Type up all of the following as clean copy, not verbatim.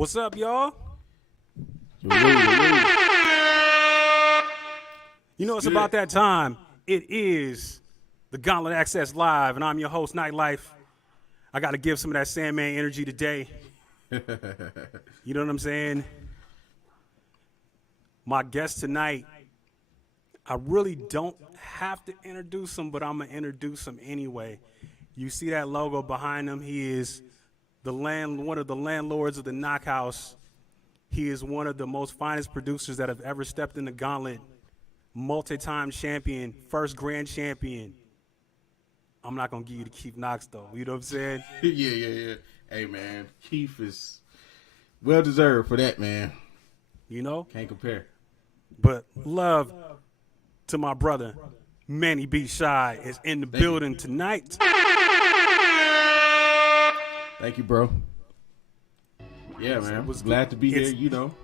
What's up, y'all? Yo, yo, yo. You know, it's Good. about that time. It is the Gauntlet Access Live, and I'm your host, Nightlife. I got to give some of that Sandman energy today. You know what I'm saying? My guest tonight, I really don't have to introduce him, but I'm going to introduce him anyway. You see that logo behind him? He is one of the landlords of the Knock House. He is one of the most finest producers that have ever stepped in the gauntlet. Multi-time champion, first grand champion. I'm not going to give you the Keith Knox, though. You know what I'm saying? Yeah. Hey, man, Keith is well deserved for that, man. You know? Can't compare. But love to my brother, Manny B. Shy, is in the building tonight. Thank you, bro. Yeah, man. Glad to be here. You know,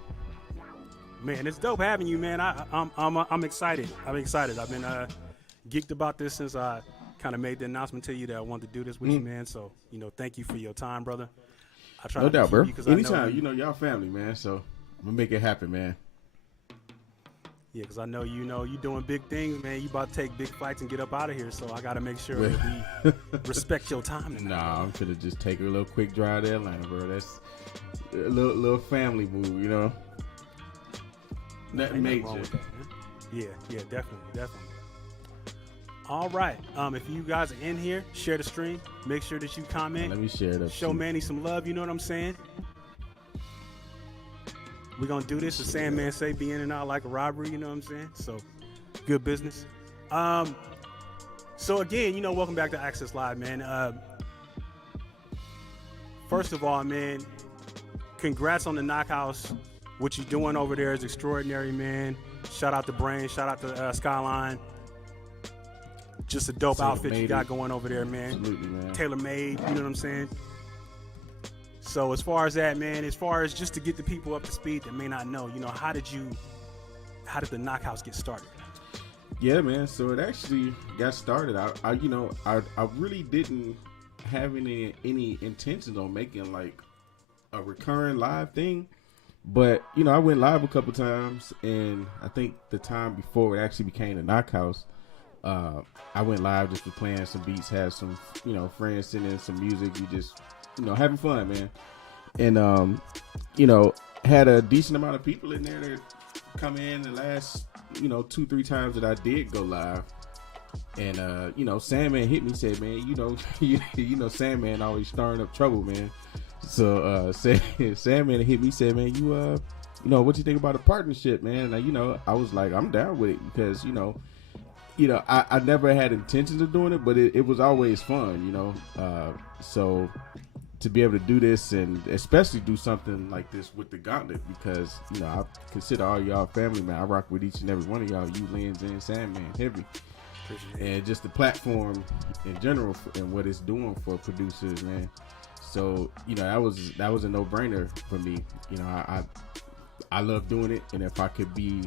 man, it's dope having you, man. I'm excited. I'm excited. I've been geeked about this since I kind of made the announcement to you that I wanted to do this with you, man. So, thank you for your time, brother. I try no doubt, bro. Anytime, y'all family, man. So I'm gonna make it happen, man. Yeah, because I know you doing big things, man. You about to take big fights and get up out of here. So I got to make sure that we respect your time tonight. Nah, I'm gonna just take a little quick drive to Atlanta, bro. That's a little family move, you know. Nothing major. Wrong with that, man. Yeah, definitely. All right. If you guys are in here, share the stream. Make sure that you comment. Let me share it up. Show Manny some love. You know what I'm saying? We're going to do this. The Sandman say be in and out like a robbery. You know what I'm saying? So, good business. So, again, welcome back to Access Live, man. First of all, man, congrats on the Knock House. What you're doing over there is extraordinary, man. Shout out to Brain. Shout out to Skyline. Just a dope outfit you got going over there, man. Absolutely, man. Tailor made, you know what I'm saying? So as far as that, man, as far as just to get the people up to speed that may not know, how did the Knock House get started? Yeah, man. So it actually got started. I really didn't have any intentions on making like a recurring live thing, but I went live a couple times, and I think the time before it actually became the Knock House, I went live just for playing some beats, had some friends sending in some music, you just having fun, man, and had a decent amount of people in there that come in the last 2-3 times that I did go live. And Sandman hit me, said, man, Sandman always stirring up trouble, man. So Sandman hit me, said, man, what you think about a partnership, man? And I was like, I'm down with it, because I never had intentions of doing it, but it was always fun, so to be able to do this, and especially do something like this with the Gauntlet, because I consider all y'all family, man. I rock with each and every one of y'all, you, Lens, and Sandman, heavy. And just the platform in general and what it's doing for producers, man. So that was a no-brainer for me. I love doing it, and if I could be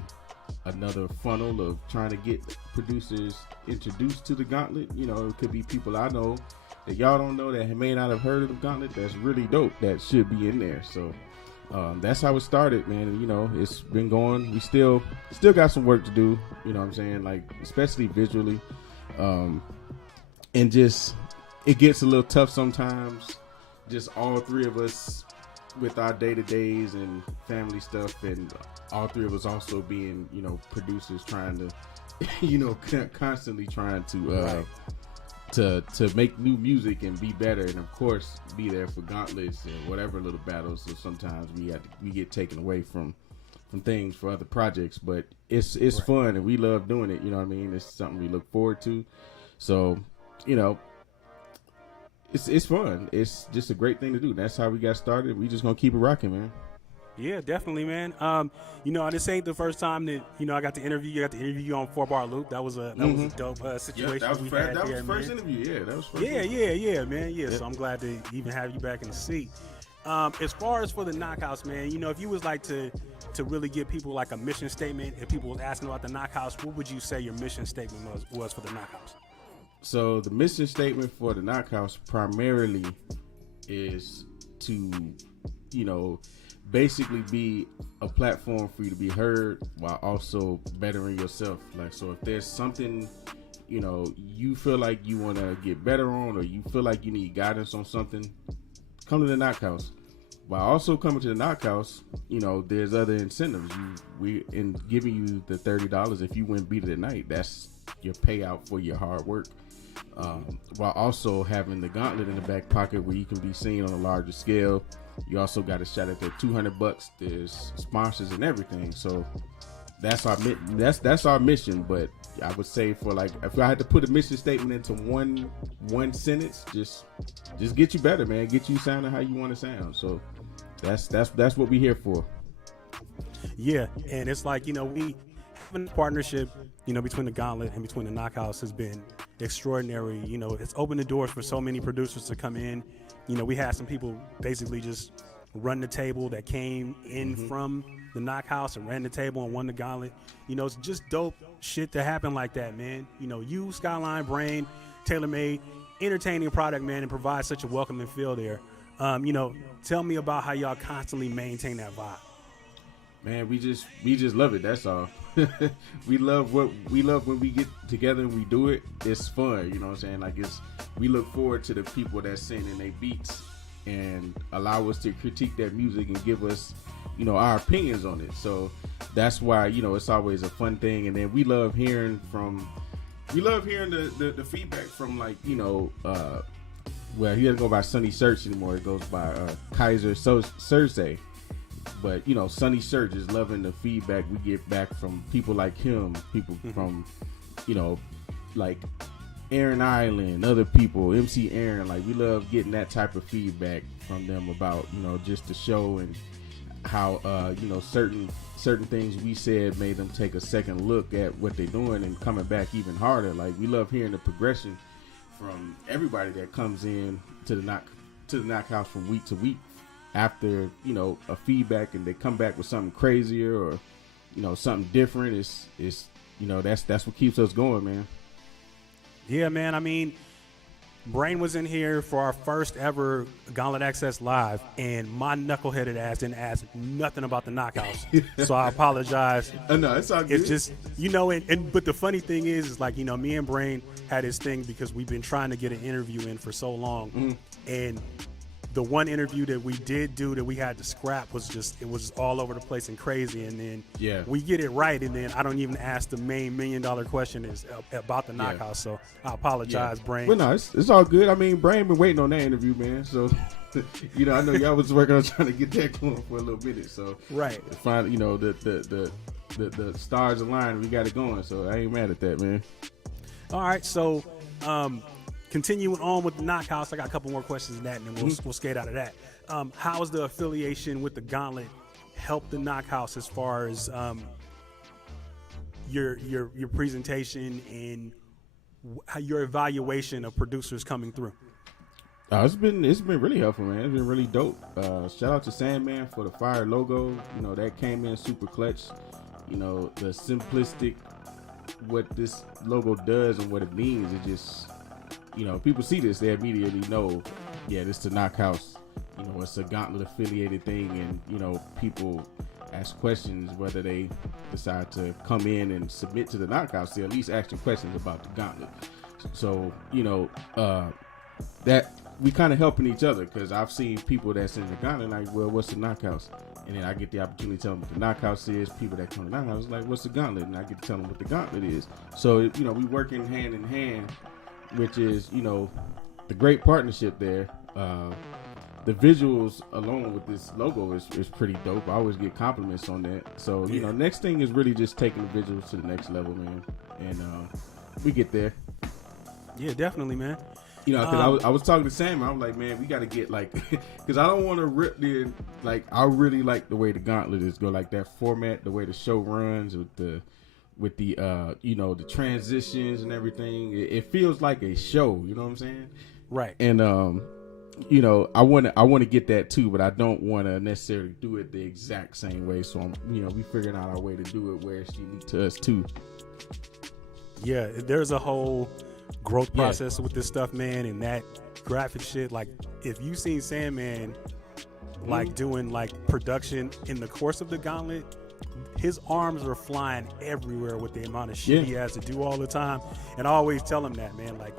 another funnel of trying to get producers introduced to the Gauntlet, it could be people I know that y'all don't know that may not have heard of the Gauntlet. That's really dope. That should be in there. So that's how it started, man. And, it's been going. We still got some work to do. You know what I'm saying? Like, especially visually, and just it gets a little tough sometimes. Just all three of us with our day-to-days and family stuff, and all three of us also being producers, trying to constantly trying to to make new music and be better, and of course be there for gauntlets and whatever little battles. So sometimes we get taken away from things for other projects, but it's right. Fun, and we love doing it. You know what I mean? It's something we look forward to. So it's fun. It's just a great thing to do. That's how we got started. We just gonna keep it rocking, man. Yeah, definitely, man. This ain't the first time that I got to interview you. I got to interview you on 4-Bar Loop. That was a dope situation. That was the first interview. Yeah, that was first. Yeah, man. Yeah, so I'm glad to even have you back in the seat. As far as for the Knock House, man, if you was like to really give people like a mission statement, if people was asking about the Knock House, what would you say your mission statement was for the Knock House? So the mission statement for the Knock House primarily is to, basically be a platform for you to be heard while also bettering yourself. Like, so if there's something, you know, you feel like you want to get better on, or you feel like you need guidance on something, come to the Knock House. While also coming to the Knock House, you know, there's other incentives. We in giving you the $30 if you win Beat of the Night. That's your payout for your hard work. While also having the Gauntlet in the back pocket where you can be seen on a larger scale. You also got a shot at the $200. There's sponsors and everything. So that's our mission. But I would say, for like, if I had to put a mission statement into one sentence, just get you better, man. Get you sounding how you want to sound. So that's what we're here for. Yeah, and it's like, you know, we having a partnership, you know, between the Gauntlet and between the Knock House has been extraordinary. You know, it's opened the doors for so many producers to come in. You know, we had some people basically just run the table that came in from the Knock House and ran the table and won the Gauntlet. You know, it's just dope shit to happen like that, man. You know, you, Skyline, Brain, TaylorMade, entertaining product, man, and provide such a welcoming feel there. You know, tell me about how y'all constantly maintain that vibe. Man, we just love it. That's all. we love when we get together and we do it. It's fun, you know what I'm saying? Like, we look forward to the people that sing in their beats and allow us to critique that music and give us, you know, our opinions on it. So that's why, you know, it's always a fun thing. And then we love hearing the feedback from, like, you know, well, he doesn't go by Sunny Search anymore. It goes by Kaiser Cersei. But, you know, Sunny Search is loving the feedback we get back from people like him, people from, you know, like Aaron Island, other people, MC Aaron. Like, we love getting that type of feedback from them about, you know, just the show and how, you know, certain things we said made them take a second look at what they're doing and coming back even harder. Like, we love hearing the progression from everybody that comes in to the Knock House from week to week after, you know, a feedback, and they come back with something crazier or, you know, something different. It's you know, that's what keeps us going, man. Yeah, man. I mean, Brain was in here for our first ever Gauntlet Access Live, and my knuckleheaded ass didn't ask nothing about the Knock House. So I apologize. No, it's all good. It's just, you know, but the funny thing is like, you know, me and Brain had this thing because we've been trying to get an interview in for so long. And the one interview that we did do that we had to scrap was just, it was all over the place and crazy. And then we get it right, and then I don't even ask the main $1 million question is about the Knock House. So I apologize, Brain. Well, no, it's all good. I mean, Brain been waiting on that interview, man. So, you know, I know y'all was working on trying to get that going for a little minute. So right, finally, you know, the stars aligned. We got it going. So I ain't mad at that, man. All right, so continuing on with the Knock House, I got a couple more questions in that, and then we'll skate out of that. How has the affiliation with the Gauntlet helped the Knock House as far as your presentation and your evaluation of producers coming through? It's been really helpful, man. It's been really dope. Shout out to Sandman for the fire logo. You know, that came in super clutch. You know, the simplistic, what this logo does and what it means. It just, you know, people see this, they immediately know, yeah, this is the Knock House. You know, it's a Gauntlet affiliated thing, and, you know, people ask questions whether they decide to come in and submit to the Knock House. They at least ask you questions about the Gauntlet. So, you know, that we kind of helping each other, because I've seen people that's in the Gauntlet like, well, what's the Knock House? And then I get the opportunity to tell them what the Knock House is. People that come to the Knock House like, what's the Gauntlet? And I get to tell them what the Gauntlet is. So, you know, we working hand in hand, which is, you know, the great partnership there. The visuals alone with this logo is pretty dope. I always get compliments on that. So, you know, next thing is really just taking the visuals to the next level, man. And we get there. Yeah, definitely, man. You know, because I was talking to Sam, I was like, man, we got to get, like, because I don't want to rip the, like, I really like the way the Gauntlet is go, like that format, the way the show runs with the you know, the transitions and everything. It feels like a show, you know what I'm saying? Right. And you know, I want to get that too, but I don't want to necessarily do it the exact same way. So I'm, you know, we figuring out our way to do it where it's unique to us too. Yeah, there's a whole growth process with this stuff, man, and that graphic shit. Like, if you seen Sandman like doing like production in the course of the Gauntlet, his arms are flying everywhere with the amount of shit he has to do all the time. And I always tell him that, man, like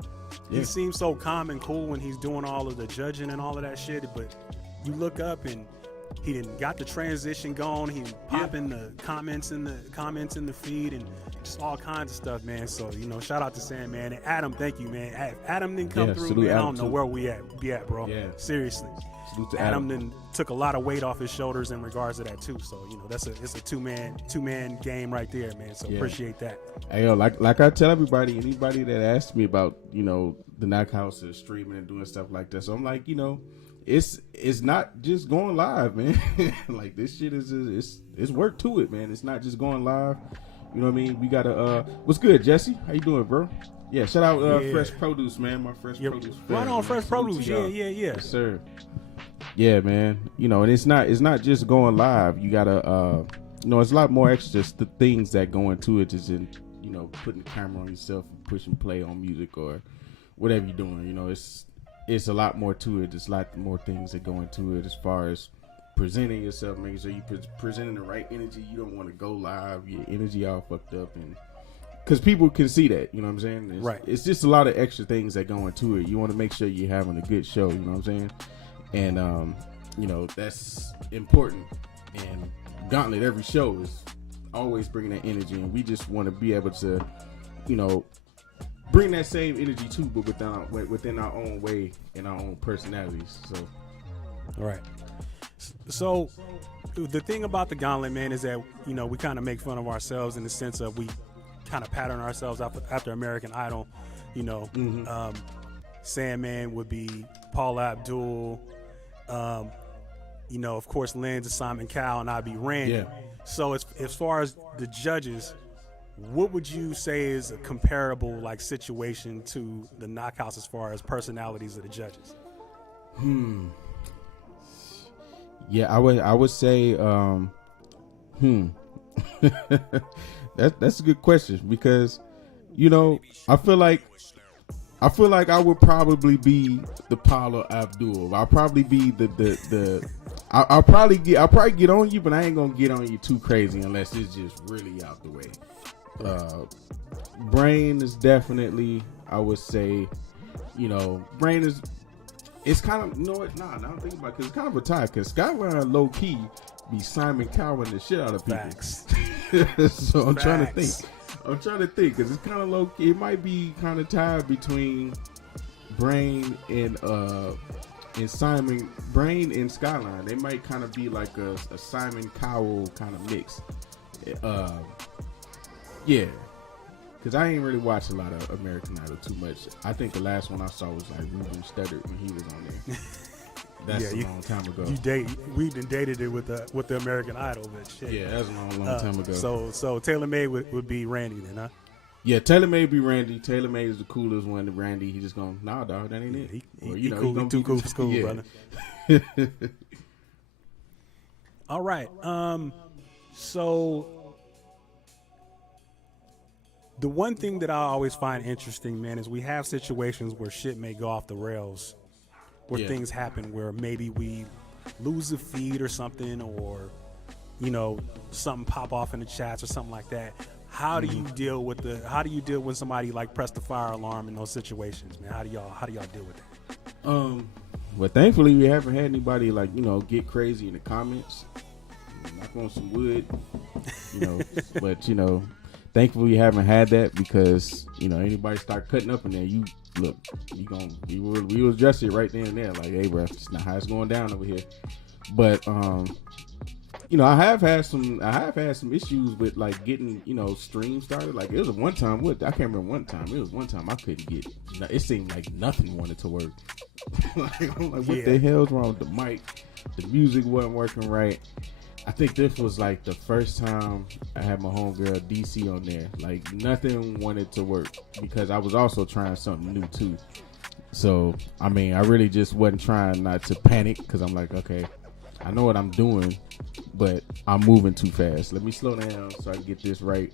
he seems so calm and cool when he's doing all of the judging and all of that shit, but you look up and he didn't got the transition going. He popping the comments in the feed and just all kinds of stuff, man. So shout out to Sam, man. And Adam, thank you, man. If Adam didn't come through, man, I don't know where we at, bro. Yeah. Seriously. Salute to Adam then took a lot of weight off his shoulders in regards to that too. So it's a two man game right there, man. So appreciate that. Hey, yo, like I tell everybody, anybody that asks me about the Knock House and streaming and doing stuff like that. So I'm like, it's not just going live, man. Like this shit it's work to it, man. It's not just going live. You know what I mean? We gotta what's good, Jesse? How you doing, bro? Yeah, shout out Fresh Produce, man. My Fresh Produce. Right on, Fresh Produce. Yeah. Yes, sir. Yeah, man. And it's not just going live. You gotta it's a lot more extra the things that go into it, just in putting the camera on yourself and pushing play on music or whatever you're doing. It's a lot more to it. There's a lot more things that go into it as far as presenting yourself, making sure you presenting the right energy. You don't want to go live, your energy all fucked up, and because people can see that, you know what I'm saying? Right. It's just a lot of extra things that go into it. You want to make sure you're having a good show, you know what I'm saying? And that's important. And Gauntlet, every show is always bringing that energy, and we just want to be able to, bring that same energy too, but within our own way and our own personalities. So, right. So, the thing about the Gauntlet, man, is that we kind of make fun of ourselves in the sense of we kind of pattern ourselves after American Idol. Sandman would be Paula Abdul. Of course, Lynn's and Simon Cowell, and I'd be Randy. Yeah. So, as far as the judges, what would you say is a comparable situation to the Knockhouse as far as personalities of the judges? Yeah, I would say that's a good question, because I feel like I would probably be the Paula Abdul. I'll probably be I'll probably get on you, but I ain't gonna get on you too crazy unless it's just really out the way. Brain is definitely, I would say, Brain is, it's kind of, I don't think about it, because it's kind of a tie, because Skyline low key be Simon Cowell the shit out of people. Facts. So I'm trying to think, because it's kind of low key. It might be kind of tied between Brain and Simon. Brain and Skyline, they might kind of be like a Simon Cowell kind of mix. Yeah, because I ain't really watched a lot of American Idol too much. I think the last one I saw was like Ruben Studdard when he was on there. That's a long time ago. We dated it with the American Idol, but shit. Yeah, that's a long time ago. So Taylor Made would be Randy then, huh? Yeah, Taylor Made be Randy. Taylor Made is the coolest one. The Randy, he just going, nah, dog, that ain't it. He cool. He too cool for school, brother. All right. So the one thing that I always find interesting, man, is we have situations where shit may go off the rails, where things happen where maybe we lose a feed or something, or something pop off in the chats or something like that. How do you deal when somebody like press the fire alarm in those situations, man? How do y'all deal with that? Well, thankfully we haven't had anybody get crazy in the comments. Knock on some wood, but thankfully we haven't had that, because anybody start cutting up in there, you look, we will address it right then and there, like, hey, bro, it's not how it's going down over here. But I have had some issues with like getting streams started. Like, it was one time, I can't remember one time. It was one time I couldn't get. It seemed like nothing wanted to work. I'm like, what the hell's wrong with the mic? The music wasn't working right. I think this was like the first time I had my homegirl DC on there. Like, nothing wanted to work, because I was also trying something new too. So I really just wasn't trying not to panic, because I'm like, okay, I know what I'm doing, but I'm moving too fast. Let me slow down so I can get this right.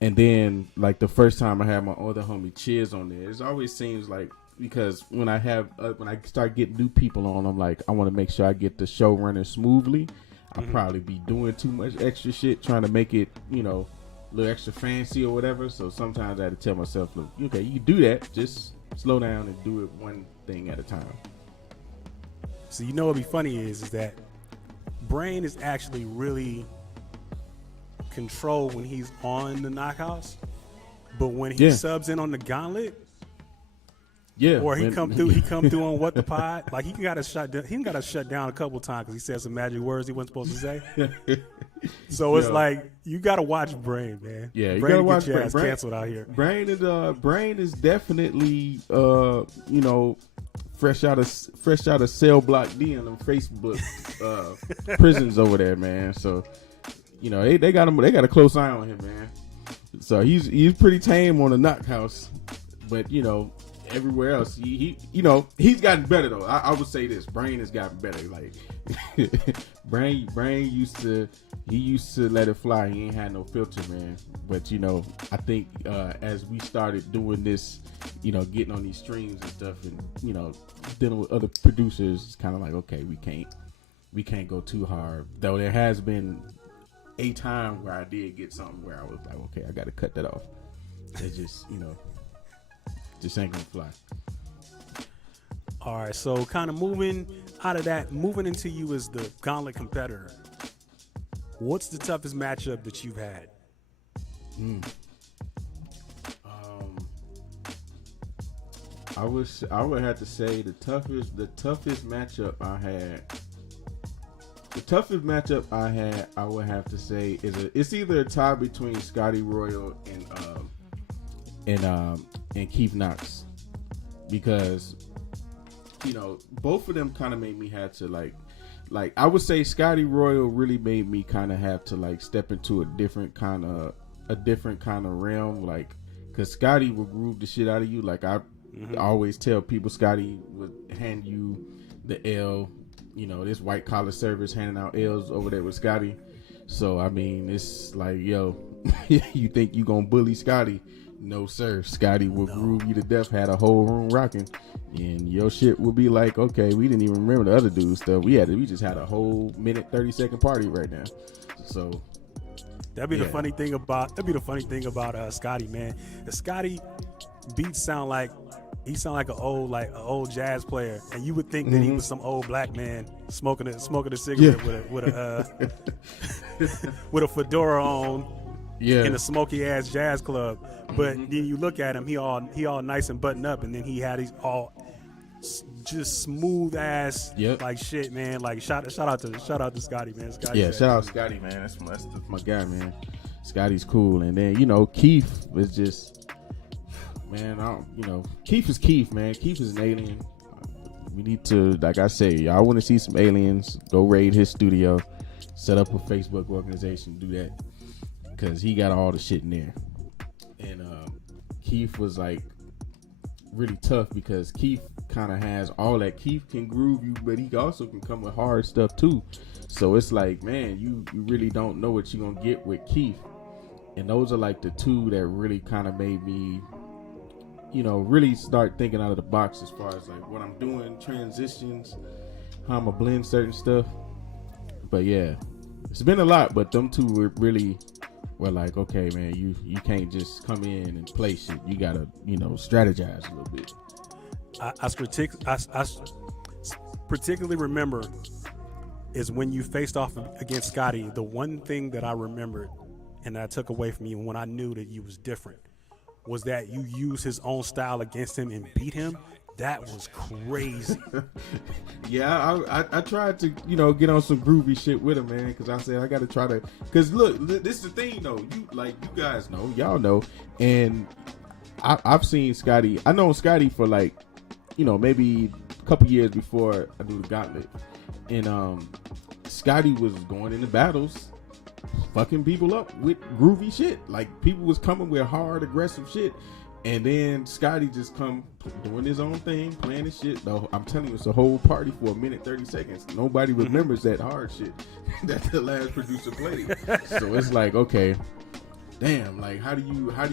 And then, like, the first time I had my other homie Chiz on there, it always seems like, because when I start getting new people on, I'm like, I want to make sure I get the show running smoothly. I'll probably be doing too much extra shit, trying to make it, you know, a little extra fancy or whatever. So sometimes I had to tell myself, look, okay, you can do that. Just slow down and do it one thing at a time. So you know what'd be funny is that Brain is actually really controlled when he's on the Knockhouse, but when he subs in on the Gauntlet, or he come through on What the Pod, like he got to shut down a couple times because he said some magic words he wasn't supposed to say. So it's like you got to watch Brain, man. Yeah, you Brain gotta watch your ass Brain. canceled out here. Brain is definitely you know, fresh out of Cell Block D and them Facebook prisons over there, man. So you know they got a close eye on him, man. So he's pretty tame on the Knockhouse, but you know, everywhere else he you know, he's gotten better though. I would say this: Brain has gotten better. Like Brain used to let it fly. He ain't had no filter, man. But you know, I think as we started doing this, you know, getting on these streams and stuff, and you know, dealing with other producers, it's kind of like, okay, we can't go too hard. Though there has been a time where I did get something where I was like, okay, I got to cut that off. It just, you know, just ain't gonna fly. All right, so kind of moving out of that, moving into you as the Gauntlet competitor. What's the toughest matchup that you've had? I would have to say the toughest matchup I had. The toughest matchup I had, I would have to say, it's either a tie between Scotty Royal and Keith Knox, because you know both of them kind of made me have to like I would say Scotty Royal really made me kind of have to like step into a different kind of realm, like because Scotty will groove the shit out of you. Like I always tell people, Scotty would hand you the L. You know, this white collar service handing out L's over there with Scotty. So I mean, it's like, yo, you think you gonna bully Scotty? No, sir. Scotty will groove you to death, had a whole room rocking, and your shit will be like, okay, we didn't even remember the other dude's stuff. We just had a whole minute 30-second party right now. So that'd be the funny thing about Scotty, man. The Scotty beats sound like an old jazz player, and you would think that he was some old black man smoking a cigarette with a fedora on in a smoky ass jazz club. But then you look at him, he all nice and buttoned up, and then he had these all just smooth ass like shit, man. Like shout out to Scotty, man. Shout out Scotty, man. That's my guy, man. Scotty's cool, and then you know Keith is just. Man, Keith is Keith, man. Keith is an alien. We need to, like I say, y'all want to see some aliens, go raid his studio, set up a Facebook organization, do that. Because he got all the shit in there. And Keith was like really tough because Keith kind of has all that. Keith can groove you, but he also can come with hard stuff too. So it's like, man, you really don't know what you're going to get with Keith. And those are like the two that really kind of made me, you know, really start thinking out of the box as far as like what I'm doing, transitions, how I'm gonna blend certain stuff. But yeah, it's been a lot, but them two were like, okay, man, you can't just come in and play shit. You gotta, you know, strategize a little bit. I particularly remember is when you faced off against Scotty. The one thing that I remembered and I took away from you when I knew that you was different was that you used his own style against him and beat him. That was crazy. Yeah, I tried to, you know, get on some groovy shit with him, man, because I said I got to try to. Because look, this is the thing, though. You guys know, y'all know, and I've seen Scotty. I know Scotty for like, you know, maybe a couple years before I do the Gauntlet, and Scotty was going into battles, fucking people up with groovy shit. Like people was coming with hard, aggressive shit. And then Scotty just come doing his own thing, playing his shit. Though I'm telling you, it's a whole party for a minute, 30 seconds. Nobody remembers that hard shit that the last producer played. So it's like, okay, damn, like how do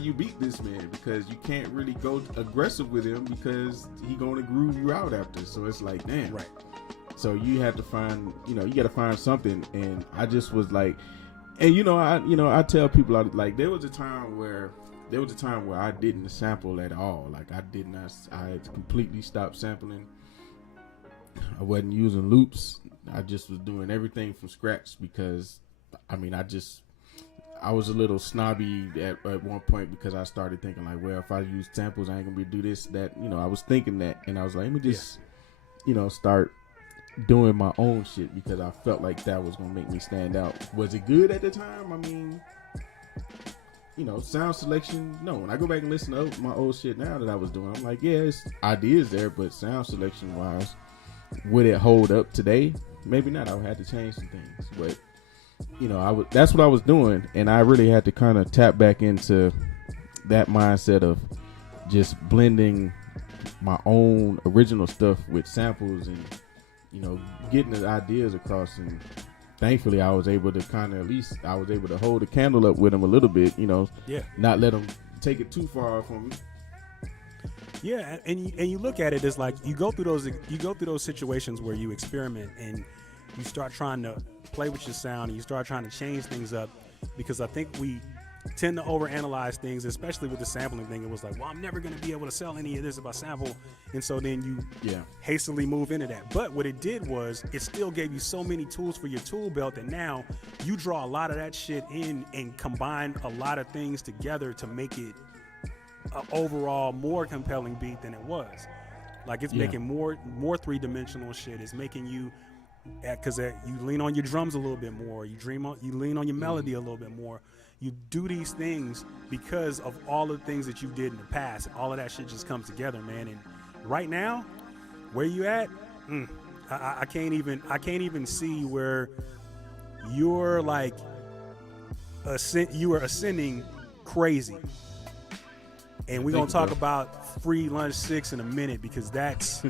you beat this man? Because you can't really go aggressive with him because he gonna groove you out after. So it's like, damn. Right. So you have to find, you got to find something. And I just was like, and I tell people, like, there was a time where I didn't sample at all. Like I had completely stopped sampling. I wasn't using loops. I just was doing everything from scratch because, I mean, I was a little snobby at one point because I started thinking like, well, if I use samples, I ain't gonna be do this, that. I was thinking that, and I was like, let me just, start doing my own shit because I felt like that was gonna make me stand out. Was it good at the time? I mean, sound selection. No, when I go back and listen to my old shit now that I was doing, I'm like, yeah, it's ideas there, but sound selection wise, would it hold up today? Maybe not. I would have to change some things, but that's what I was doing, and I really had to kind of tap back into that mindset of just blending my own original stuff with samples and getting the ideas across. And thankfully I was able to hold the candle up with them a little bit, not let them take it too far from me. Yeah, and you look at it as like you go through those situations where you experiment and you start trying to play with your sound and you start trying to change things up, because I think we tend to overanalyze things, especially with the sampling thing. It was like, well, I'm never going to be able to sell any of this if I sample, and so then you hastily move into that. But what it did was it still gave you so many tools for your tool belt that now you draw a lot of that shit in and combine a lot of things together to make it an overall more compelling beat than it was. Like it's making more three-dimensional shit. It's making you, because you lean on your drums a little bit more. You lean on your melody a little bit more. You do these things because of all the things that you did in the past. And all of that shit just comes together, man. And right now, where you at? I can't even see where you're like you are ascending crazy. And we're gonna talk about Free Lunch 6 in a minute, because that's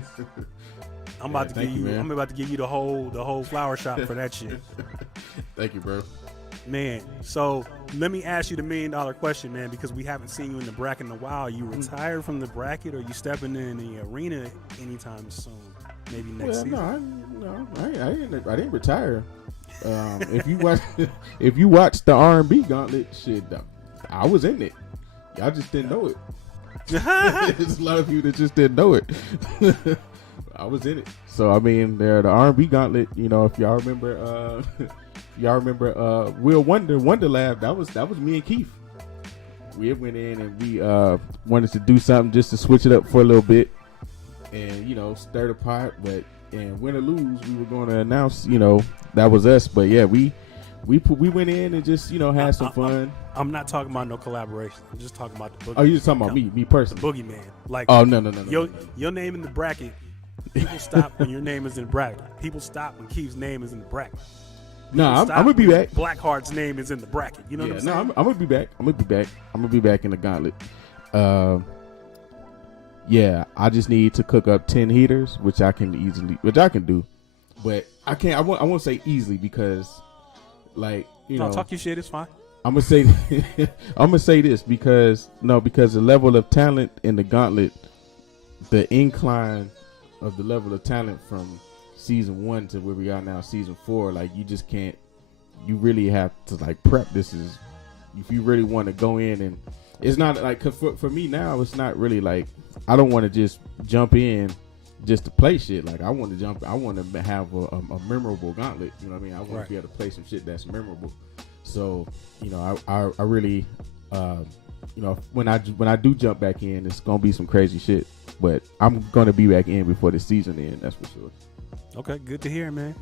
I'm about to give you the whole flower shop for that shit. Thank you, bro. Man, so let me ask you the $1 million question, man, because we haven't seen you in the bracket in a while. You retired from the bracket, or you stepping in the arena anytime soon? Maybe next season. I didn't retire. If you watch the R&B Gauntlet shit, I was in it. Y'all just didn't know it. There's a lot of you that just didn't know it. I was in it. So I mean, the R&B Gauntlet. If y'all remember, Will Wonder Lab. That was me and Keith. We went in and we wanted to do something just to switch it up for a little bit, and stir the pot. But win or lose, we were going to announce. That was us. But yeah, we went in and just had some fun. I'm not talking about no collaboration. I'm just talking about the boogie. Oh, you're talking about me personally. The boogeyman. Like, oh no. Your name in the bracket. People stop when your name is in the bracket. People stop when Keith's name is in the bracket. No, I'm gonna be back. Blackheart's name is in the bracket. You know what I'm saying? No, I'm gonna be back. I'm gonna be back in the Gauntlet. Yeah, I just need to cook up 10 heaters, which I can do, but I can't. I won't say easily because, like, talk your shit. It's fine. I'm gonna say this because the level of talent in the Gauntlet, the incline of the level of talent from season 1 to where we are now, season 4, like you just can't. You really have to like prep. This is if you really want to go in, and it's not like, cause for me now, it's not really like I don't want to just jump in just to play shit. Like I want to have a memorable Gauntlet. You know what I mean? I want to be able to play some shit that's memorable. So I really when I do jump back in, it's gonna be some crazy shit. But I'm gonna be back in before the season ends. That's for sure. Okay, good to hear, man.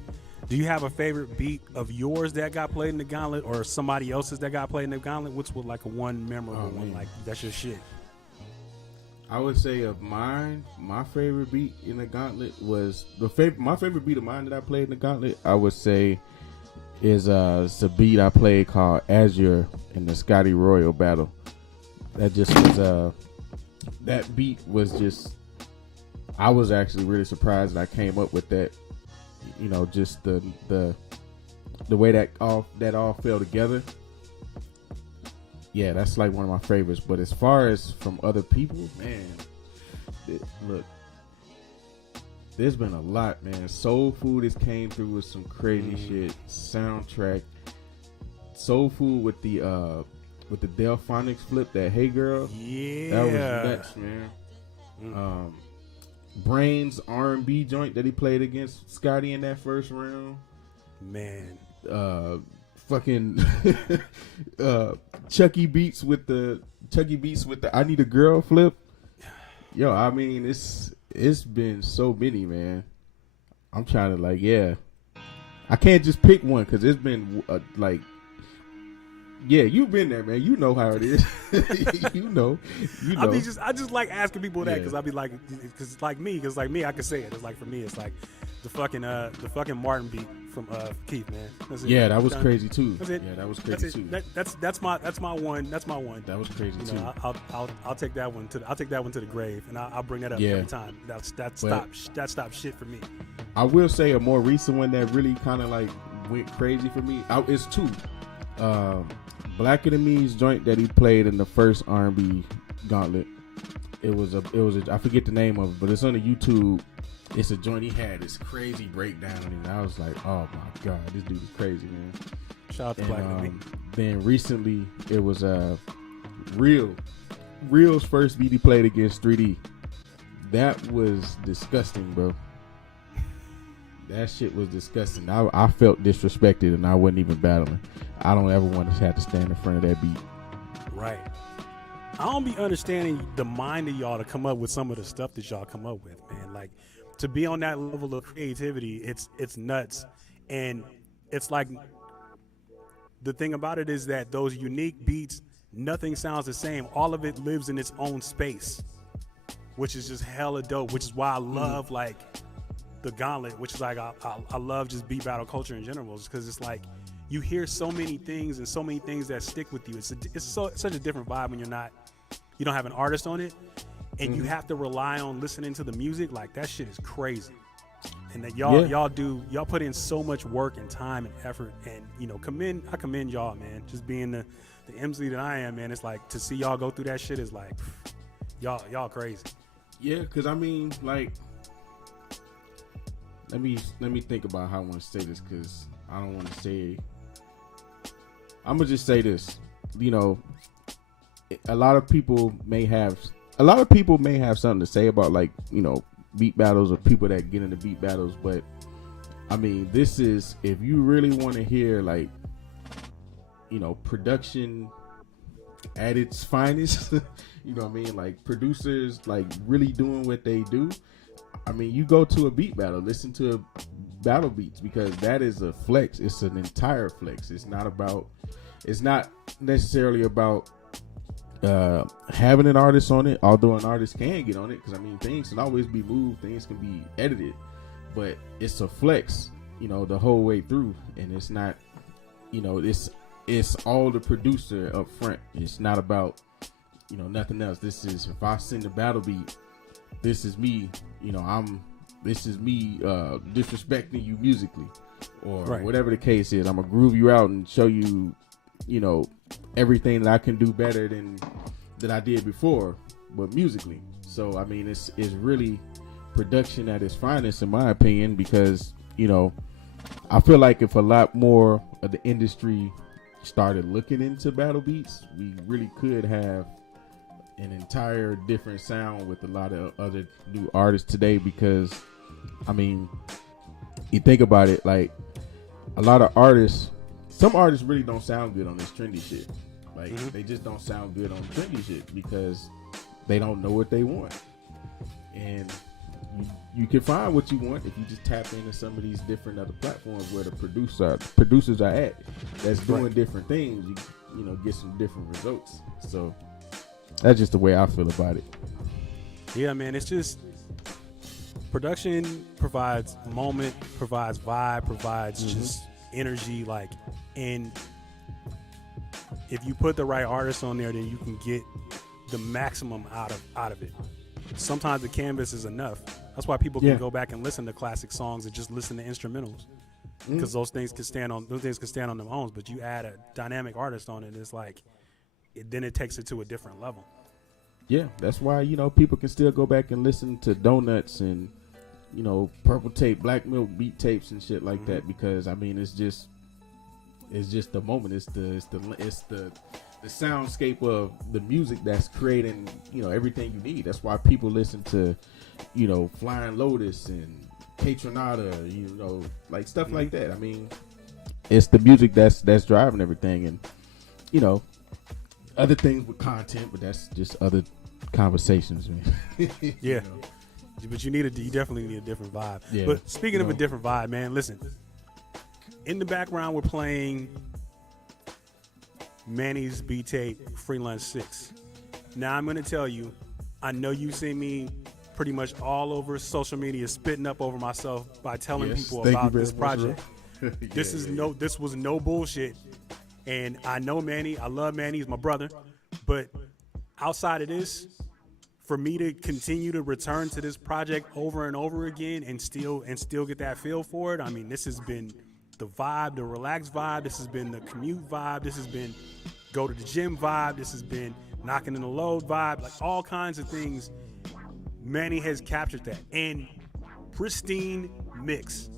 Do you have a favorite beat of yours that got played in the Gauntlet, or somebody else's that got played in the Gauntlet? What's like a one memorable one? Like that's your shit. I would say of mine, my favorite beat in the Gauntlet was my favorite beat of mine that I played in the Gauntlet. I would say is it's a beat I played called Azure in the Scotty Royal battle. That just was that beat was just, I was actually really surprised that I came up with that. Just the way that all fell together. yeah, that's like one of my favorites. But as far as from other people, man, look, there's been a lot, man. Soul Food has came through with some crazy shit. Soundtrack. Soul Food with the Delphonics flip, that Hey Girl. Yeah. That was nuts, man. Brains R&B joint that he played against Scotty in that first round. Man. Fucking Chucky Beats with the I Need a Girl flip. Yo, I mean, it's been so many, man. I'm trying to I can't just pick one because it's been yeah, you've been there, man. You know how it is. you know. I just like asking people that because I be like, because like me, I can say it. It's like for me, it's like the fucking Martin beat from Keith, man. That's it. Yeah, that was crazy too. That's it. Yeah, that was crazy too. That's my one. That's my one. That was crazy too. I'll take that one to the grave, and I'll bring that up every time. That stops shit for me. I will say a more recent one that really kind of like went crazy for me. It's two. Black Enemy's joint that he played in the first R&B Gauntlet. It was a I forget the name of it, but it's on the YouTube. It's a joint he had this crazy breakdown, and I was like, oh my god, this dude is crazy, man. Shout out to Black Enemy. Then recently it was Real's first beat he played against 3D. That was disgusting, bro. That shit was disgusting. I felt disrespected, and I wasn't even battling. I don't ever want to have to stand in front of that beat. Right. I don't be understanding the mind of y'all to come up with some of the stuff that y'all come up with, man. Like, to be on that level of creativity, it's nuts. And it's like, the thing about it is that those unique beats, nothing sounds the same. All of it lives in its own space, which is just hella dope, which is why I love, like, the Gauntlet, which is like, I love just beat battle culture in general, because it's like, you hear so many things and so many things that stick with you. It's such a different vibe when you don't have an artist on it, and you have to rely on listening to the music. Like, that shit is crazy. And that y'all put in so much work and time and effort, and I commend y'all, man. Just being the MC that I am, man. It's like, to see y'all go through that shit is like, y'all crazy. Yeah, because I mean, like, let me think about how I want to say this, because I don't want to say. I'm gonna just say this. A lot of people may have something to say about, like, beat battles or people that get into beat battles, but I mean, this is, if you really want to hear, like, production at its finest, you know what I mean? Like, producers, like, really doing what they do. I mean, you go to a beat battle, listen to battle beats, because that is a flex. It's an entire flex. It's not necessarily about having an artist on it, although an artist can get on it, because I mean, things can always be moved, things can be edited, but it's a flex, the whole way through. And it's not, it's all the producer up front. It's not about, nothing else. This is, if I send a battle beat, this is me, this is me disrespecting you musically, or whatever the case is. I'm gonna groove you out and show you, everything that I can do better than that I did before, but musically. So I mean, it's really production at its finest, in my opinion, because I feel like if a lot more of the industry started looking into battle beats, we really could have an entire different sound with a lot of other new artists today. Because I mean, you think about it, like, a lot of artists, some artists really don't sound good on this trendy shit. Like, they just don't sound good on trendy shit because they don't know what they want. And you can find what you want if you just tap into some of these different other platforms where the producers are at, that's doing different things. You get some different results. So that's just the way I feel about it. Yeah, man, it's just, production provides moment, provides vibe, provides just energy, like, and if you put the right artist on there, then you can get the maximum out of it. Sometimes the canvas is enough. That's why people can go back and listen to classic songs and just listen to instrumentals, because those things can stand on their own. But you add a dynamic artist on it, it's like, then it takes it to a different level. Yeah, that's why people can still go back and listen to Donuts and Purple Tape, Black Milk beat tapes and shit like that, because I mean it's just the moment. It's the soundscape of the music that's creating everything you need. That's why people listen to Flying Lotus and Catronata, like stuff like that. I mean, it's the music that's driving everything, and other things with content, but that's just other conversations, man. Yeah. But you definitely need a different vibe. Yeah, but speaking of a different vibe, man, listen. In the background, we're playing Manny's beat tape, Free Lunch 6. Now, I'm going to tell you, I know you've seen me pretty much all over social media spitting up over myself by telling people about this project. This was no bullshit. And I know Manny. I love Manny. He's my brother. But outside of this, for me to continue to return to this project over and over again and still get that feel for it, I mean, this has been the vibe, the relaxed vibe. This has been the commute vibe. This has been go to the gym vibe. This has been knocking in the load vibe. Like all kinds of things. Manny has captured that. And pristine mix.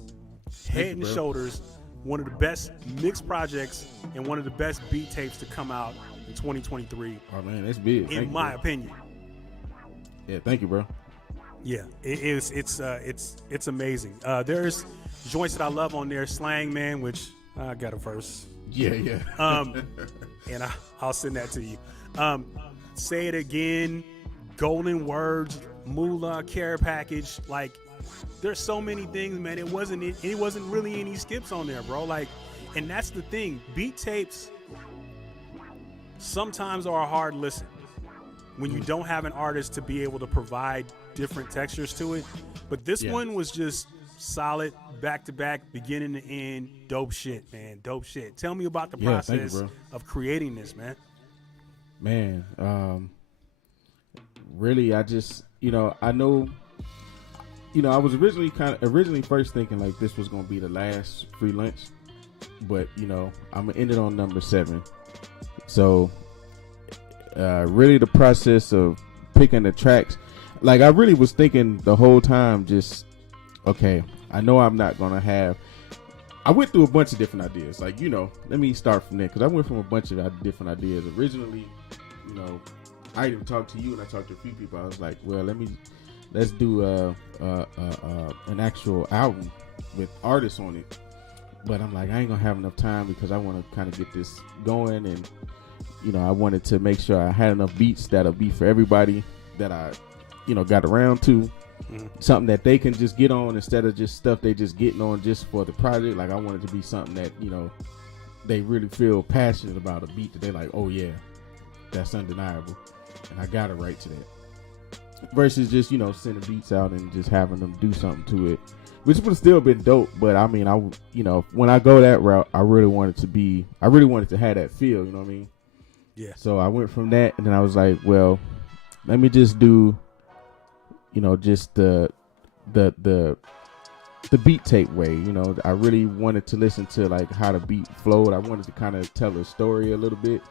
Head and shoulders. One of the best mixed projects and one of the best beat tapes to come out in 2023. Oh man, that's big. In my opinion. Yeah, thank you, bro. Yeah, it is. It's amazing. There's joints that I love on there. Slang Man, which I got a verse. Yeah. And I'll send that to you. Say It Again, Golden Words, Moolah, Care Package. Like, there's so many things, man. It wasn't really any skips on there, bro. Like, and that's the thing. Beat tapes sometimes are a hard listen when you don't have an artist to be able to provide different textures to it. But this one was just solid, back to back, beginning to end. Dope shit, man. Dope shit. Tell me about the process of creating this, man. Man, really, I just, I know, I was originally first thinking like this was going to be the last Free Lunch, but, I'm going to end it on number 7. So, really the process of picking the tracks, like I really was thinking the whole time, just, okay, I know I'm not going to have, I went through a bunch of different ideas. Like, let me start from there, because I went from a bunch of different ideas. Originally, I even talked to you and I talked to a few people. I was like, well, let's do an actual album with artists on it. But I'm like, I ain't gonna have enough time because I want to kind of get this going, and I wanted to make sure I had enough beats that'll be for everybody that I got around to. Something that they can just get on instead of just stuff they just getting on just for the project. Like, I want it to be something that they really feel passionate about, a beat that they're like, oh yeah, that's undeniable, and I got a right to that. Versus just sending beats out and just having them do something to it, which would have still been dope. But I mean, when I go that route, I really wanted to have that feel. You know what I mean? Yeah. So I went from that, and then I was like, well, let me just do, just the beat tape way. I really wanted to listen to like how the beat flowed. I wanted to kind of tell a story a little bit.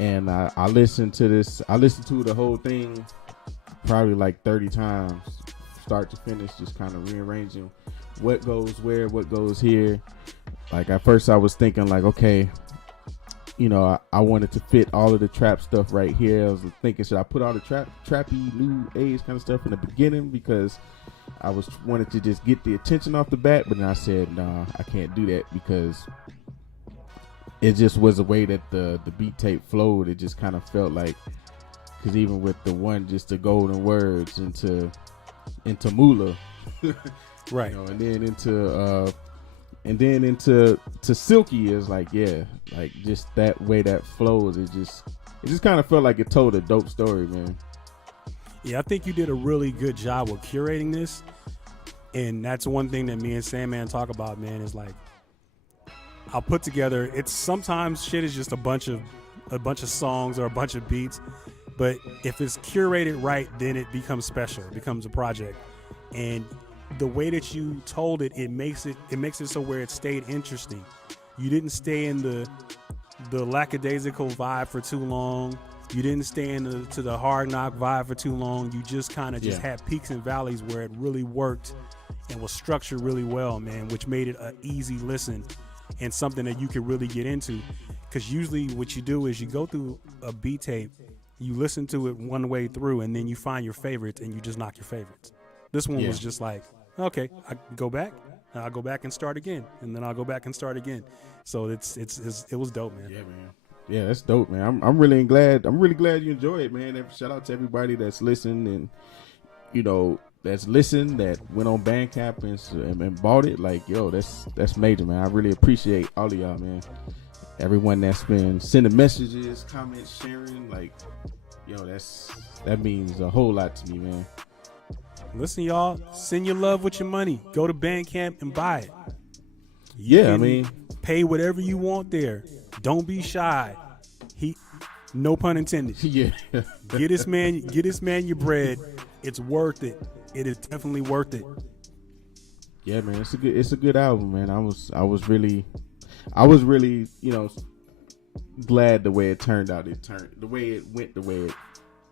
And I listened to the whole thing probably like 30 times, start to finish, just kind of rearranging what goes where, what goes here. Like, at first I was thinking like, okay, I wanted to fit all of the trap stuff right here. I was thinking, should I put all the trappy new age kind of stuff in the beginning, because I wanted to just get the attention off the bat. But then I said, nah, I can't do that, because it just was the way that the beat tape flowed. It just kind of felt like, because even with the one, just the Golden Words into Moolah, right, and then into Silky is like, yeah, like just that way that flows. It just kind of felt like it told a dope story, man. Yeah, I think you did a really good job with curating this, and that's one thing that me and Sandman talk about, man. Is like, I'll put together. It's sometimes shit is just a bunch of songs or a bunch of beats, but if it's curated right, then it becomes special. It becomes a project, and the way that you told it, it makes it so where it stayed interesting. You didn't stay in the the lackadaisical vibe for too long. You didn't stay to the hard knock vibe for too long. You just kind of had peaks and valleys where it really worked and was structured really well, man, which made it an easy listen and something that you could really get into. Because usually what you do is you go through a beat tape, you listen to it one way through, and then you find your favorites and you just knock your favorites. This one was just like, okay, I go back, and I'll go back and start again, and then I'll go back and start again. So it was dope, man. Yeah, man. Yeah, that's dope, man. I'm really glad. I'm really glad you enjoy it, man. Shout out to everybody that's listened and that's listened, that went on Bandcamp and bought it. Like, yo, that's major, man. I really appreciate all of y'all, man. Everyone that's been sending messages, comments, sharing, like, yo, that means a whole lot to me, man. Listen, y'all, send your love with your money. Go to Bandcamp and buy it. I mean, pay whatever you want there. Don't be shy. No pun intended. Yeah. Get this man your bread. It's worth it. It is definitely worth it. Yeah, man, it's a good album, man. I was really, glad the way it turned out. The way it went, the way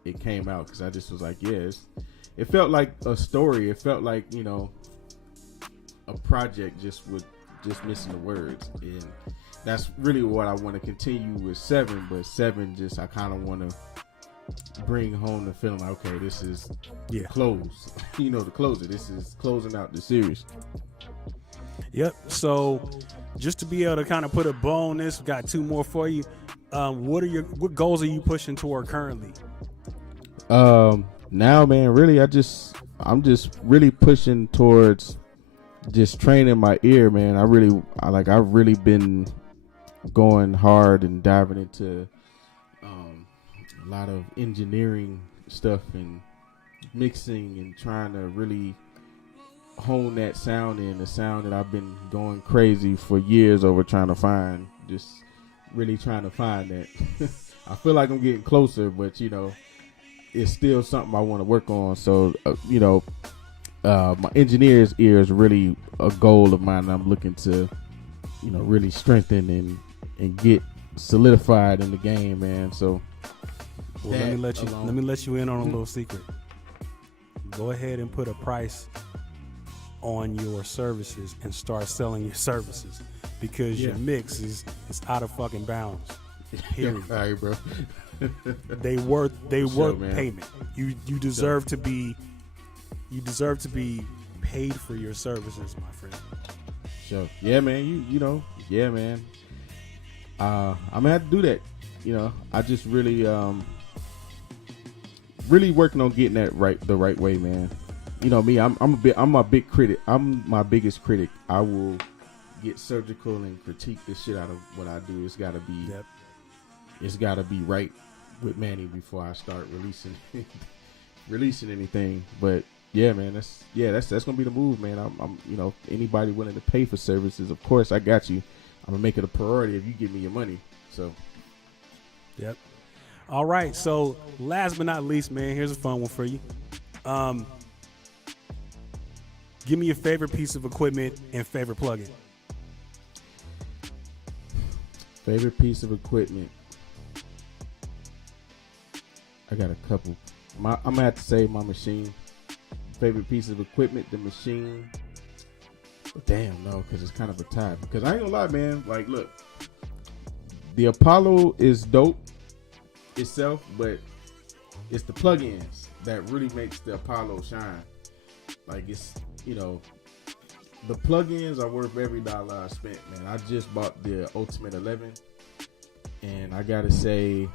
it came out, because I just was like, it felt like a story. It felt like, a project just missing the words, and that's really what I want to continue with 7. But 7, just I kind of want to bring home the feeling like, okay, this is close. The closer. This is closing out the series. Yep. So just to be able to kind of put a bow on this, got 2 more for you. What goals are you pushing toward currently? Now, man, really, I'm just really pushing towards just training my ear, man. I've really been going hard and diving into a lot of engineering stuff and mixing and trying to really hone that sound in, the sound that I've been going crazy for years over trying to find, just really trying to find that. I feel like I'm getting closer, but it's still something I want to work on. So my engineer's ear is really a goal of mine. I'm looking to really strengthen and get solidified in the game, man. So let me let you in on a little secret. Go ahead and put a price on your services and start selling your services, because your mix is out of fucking bounds. Period. All right, bro. They worth man. payment. You deserve to be paid for your services, my friend. Sure. Yeah, man. Yeah, man. I'm gonna have to do that. I just really working on getting that the right way, man. Me, I'm my big critic. I'm my biggest critic. I will get surgical and critique the shit out of what I do. It's gotta be right with Manny before I start releasing anything. But yeah, man, that's gonna be the move, man. I'm anybody willing to pay for services, of course I got you. I'm gonna make it a priority if you give me your money. So yep. All right, so last but not least, man, here's a fun one for you. Give me your favorite piece of equipment and favorite plugin. Favorite piece of equipment. I got a couple. I'm gonna have to say my machine. Favorite piece of equipment, the machine. Damn, no, because it's kind of a tie. Because I ain't gonna lie, man. Like, look, the Apollo is dope itself, but it's the plugins that really makes the Apollo shine. Like, it's, the plugins are worth every dollar I spent, man. I just bought the Ultimate 11, and I gotta say,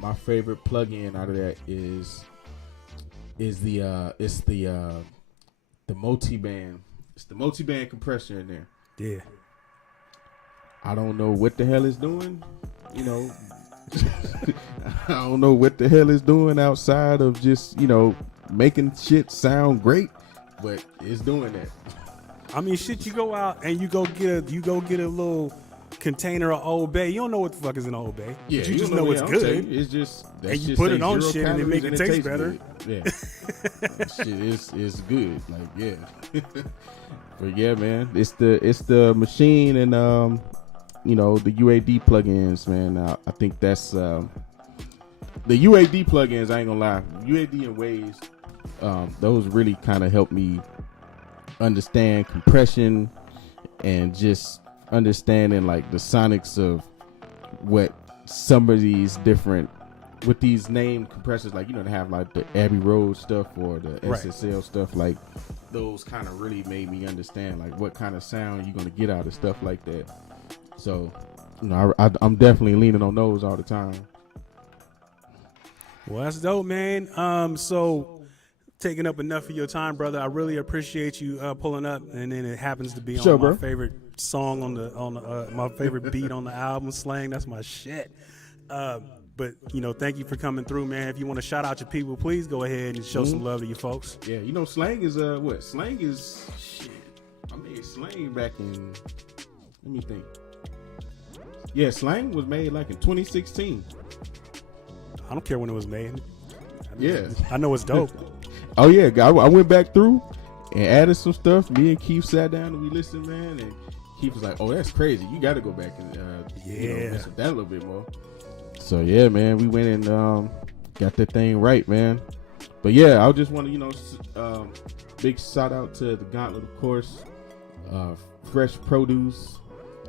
my favorite plugin out of that is the multi-band. It's the multi-band compressor in there. Yeah. I don't know what the hell it's doing. I don't know what the hell it's doing outside of just, making shit sound great, but it's doing that. I mean, shit, you go out and you go get a little container of Old Bay. You don't know what the fuck is in Old Bay. Yeah, but you just know it's good. It's just, and you put it on shit and it make it taste better. Good. Yeah. Shit is good. Like, yeah. But yeah, man, it's the machine and the UAD plugins, man. I think that's the UAD plugins. I ain't gonna lie, UAD and Waves, those really kind of help me understand compression and just understanding like the sonics of what some of these different with these name compressors, like they have like the Abbey Road stuff or the SSL stuff, like those kind of really made me understand like what kind of sound you're gonna get out of stuff like that. So I'm definitely leaning on those all the time. Well, that's dope, man. So taking up enough of your time, brother. I really appreciate you pulling up, and then it happens to be on my favorite song on my favorite beat on the album, Slang. That's my shit. But thank you for coming through, man. If you want to shout out your people, please go ahead and show some love to your folks. Yeah, Slang is what? Slang is shit. I made Slang back in. Let me think. Yeah, Slang was made like in 2016. I don't care when it was made. I know it's dope. Oh yeah, I went back through and added some stuff. Me and Keith sat down and we listened, man. And Keith was like, "Oh, that's crazy. You got to go back and listen to that a little bit more." So yeah, man, we went and got that thing right, man. But yeah, I just want to big shout out to the Gauntlet, of course, Fresh Produce,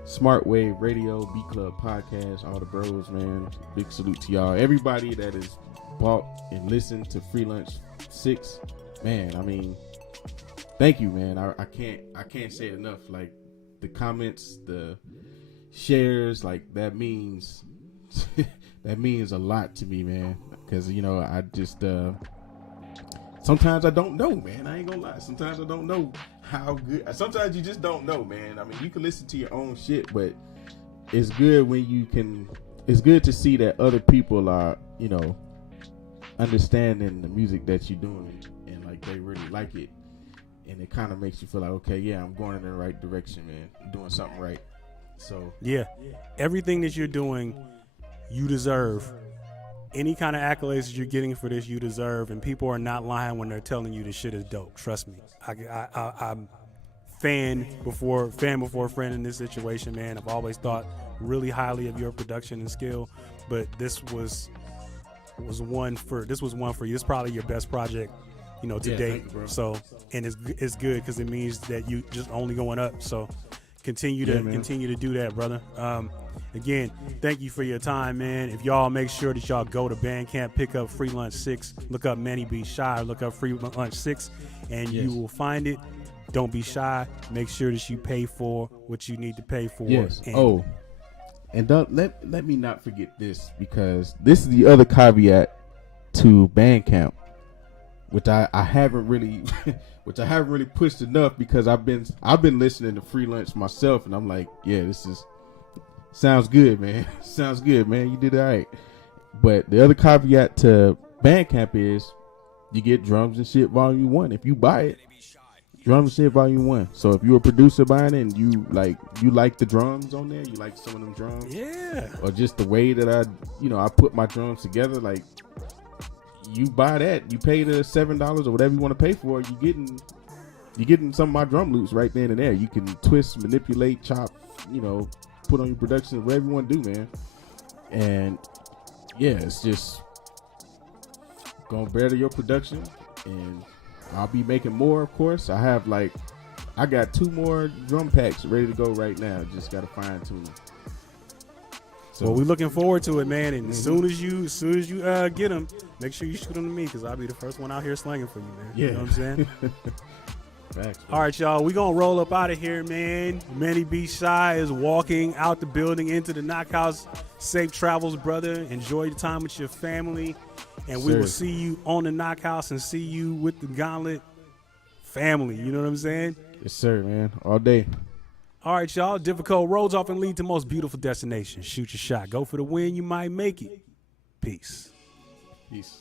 Smart Wave Radio, B Club Podcast, all the bros, man. Big salute to y'all. Everybody that has bought and listened to Free Lunch 6, man. I mean, thank you, man. I can't say it enough. Like the comments, the shares, like that means that means a lot to me, man. Because I just sometimes I don't know, man. I ain't gonna lie. Sometimes I don't know how good. Sometimes you just don't know, man. I mean, you can listen to your own shit, but it's good when you can. It's good to see that other people are, understanding the music that you're doing and like they really like it, and it kind of makes you feel like, okay, yeah, I'm going in the right direction, man. I'm doing something right. So yeah, everything that you're doing, you deserve. Any kind of accolades that you're getting for this, you deserve, and people are not lying when they're telling you this shit is dope. Trust me. I'm fan before friend in this situation, man. I've always thought really highly of your production and skill, but this was one for you. This is probably your best project, to date. You, so, and it's good because it means that you just only going up. So, continue to do that, brother. Again, thank you for your time, man. If y'all make sure that y'all go to Bandcamp, pick up Free Lunch 6, look up Manny Be Shy, look up Free Lunch 6, and you will find it. Don't be shy. Make sure that you pay for what you need to pay for. Yes. And don't let me not forget this, because this is the other caveat to Bandcamp, which I haven't really pushed enough, because I've been listening to Free Lunch myself, and I'm like, yeah, this sounds good, man. Sounds good, man. You did it all right. But the other caveat to Bandcamp is you get Drums and Shit Volume 1 if you buy it. Drums and Shit Volume 1. So if you're a producer buying it and you like the drums on there, you like some of them drums, yeah, or just the way that I put my drums together, like, you buy that, you pay the $7 or whatever you want to pay for it, you're getting some of my drum loops right then and there. You can twist, manipulate, chop, put on your production, whatever you want to do, man. And yeah, it's just gonna better your production, and I'll be making more, of course. I got 2 more drum packs ready to go right now. Just gotta fine tune them. So we're looking forward to it, man. And as soon as you get them, make sure you shoot them to me, because I'll be the first one out here slanging for you, man. Yeah. You know what I'm saying? Facts, all right, y'all. We're going to roll up out of here, man. Manny Be Shy is walking out the building into the Knockhouse. Safe travels, brother. Enjoy your time with your family. And we will see you on the Knockhouse and see you with the Gauntlet family. You know what I'm saying? Yes, sir, man. All day. All right, y'all. Difficult roads often lead to most beautiful destinations. Shoot your shot. Go for the win. You might make it. Peace. Peace.